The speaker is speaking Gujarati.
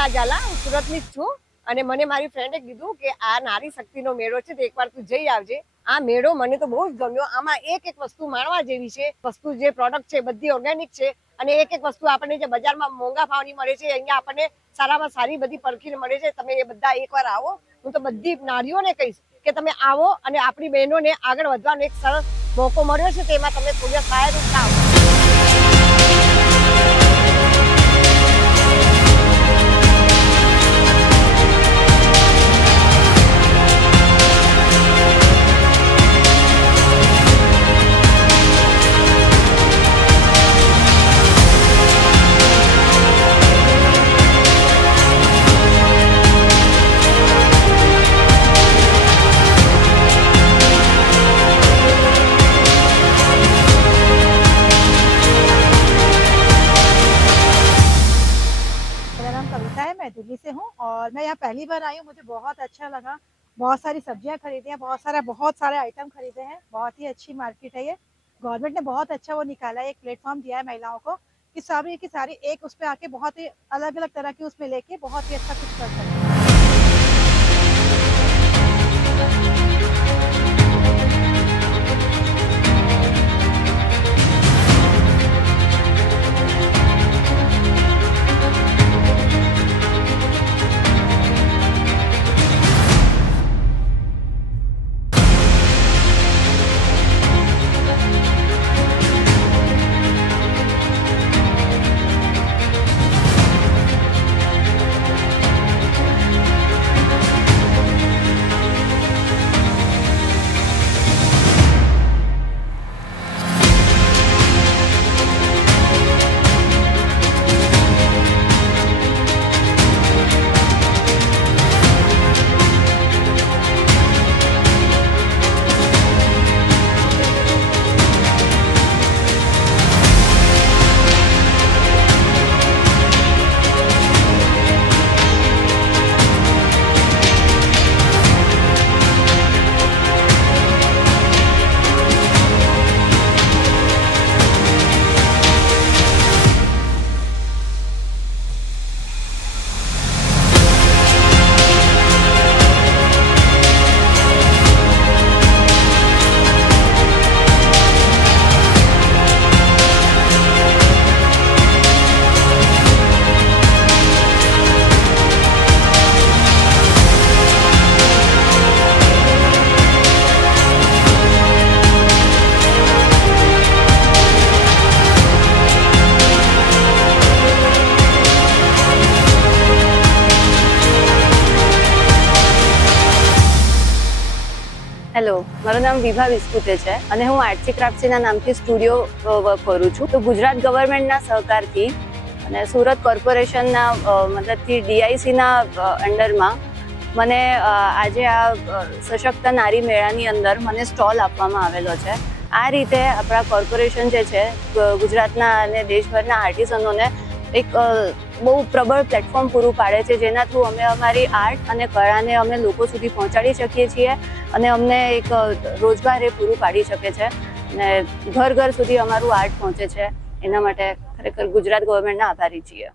શીલા ઝાલા, હું સુરતની જ છું અને મને મારી ફ્રેન્ડે કીધું કે આ નારી શક્તિનો મેળો છે તો એકવાર તું જઈ આવજે. આ મેળો મને તો બહુ જ ગમ્યો. આમાં એક વસ્તુ માણવા જેવી છે. વસ્તુ જે પ્રોડક્ટ છે બધી ઓર્ગેનિક છે અને એક વસ્તુ આપણને જે બજારમાં મોંઘા ભાવની મળે છે અહીંયા આપણને સારામાં સારી બધી પરખીને મળે છે. તમે એ બધા એકવાર આવો. હું તો બધી નારીઓને કહીશ કે તમે આવો અને આપણી બહેનોને આગળ વધવાનો એક સરસ મોકો મળ્યો છે તેમાં તમે થોડી સહાયરૂપ થાઓ. मैं दिल्ली से हूँ और मैं यहाँ पहली बार आई हूँ। मुझे बहुत अच्छा लगा। बहुत सारी सब्जियाँ खरीदी हैं, बहुत सारे आइटम खरीदे हैं। बहुत ही अच्छी मार्केट है ये। गवर्नमेंट ने बहुत अच्छा वो निकाला है, एक प्लेटफॉर्म दिया है महिलाओं को कि सारी की सारी एक उस पर आके बहुत ही अलग अलग तरह की उसमें लेके बहुत ही अच्छा कुछ कर सकते हैं। હેલો, મારું નામ વિભા વિસ્કુતે છે અને હું આર્ટ્સી ક્રાફ્ટ્સીના નામથી સ્ટુડિયો વર્ક કરું છું. તો ગુજરાત ગવર્મેન્ટના સહકારથી અને સુરત કોર્પોરેશનના મદદથી DICના અંડરમાં મને આજે આ સશક્ત નારી મેળાની અંદર મને સ્ટોલ આપવામાં આવેલો છે. આ રીતે આપણા કોર્પોરેશન જે છે ગુજરાતના અને દેશભરના આર્ટિઝનોને એક બહુ પ્રબળ પ્લેટફોર્મ પૂરું પાડે છે, જેના થ્રુ અમે અમારી આર્ટ અને કળાને અમે લોકો સુધી પહોંચાડી શકીએ છીએ અને અમને એક રોજગાર એ પૂરું પાડી શકે છે અને ઘર ઘર સુધી અમારું આર્ટ પહોંચે છે. એના માટે ખરેખર ગુજરાત ગવર્મેન્ટના આભારી છીએ.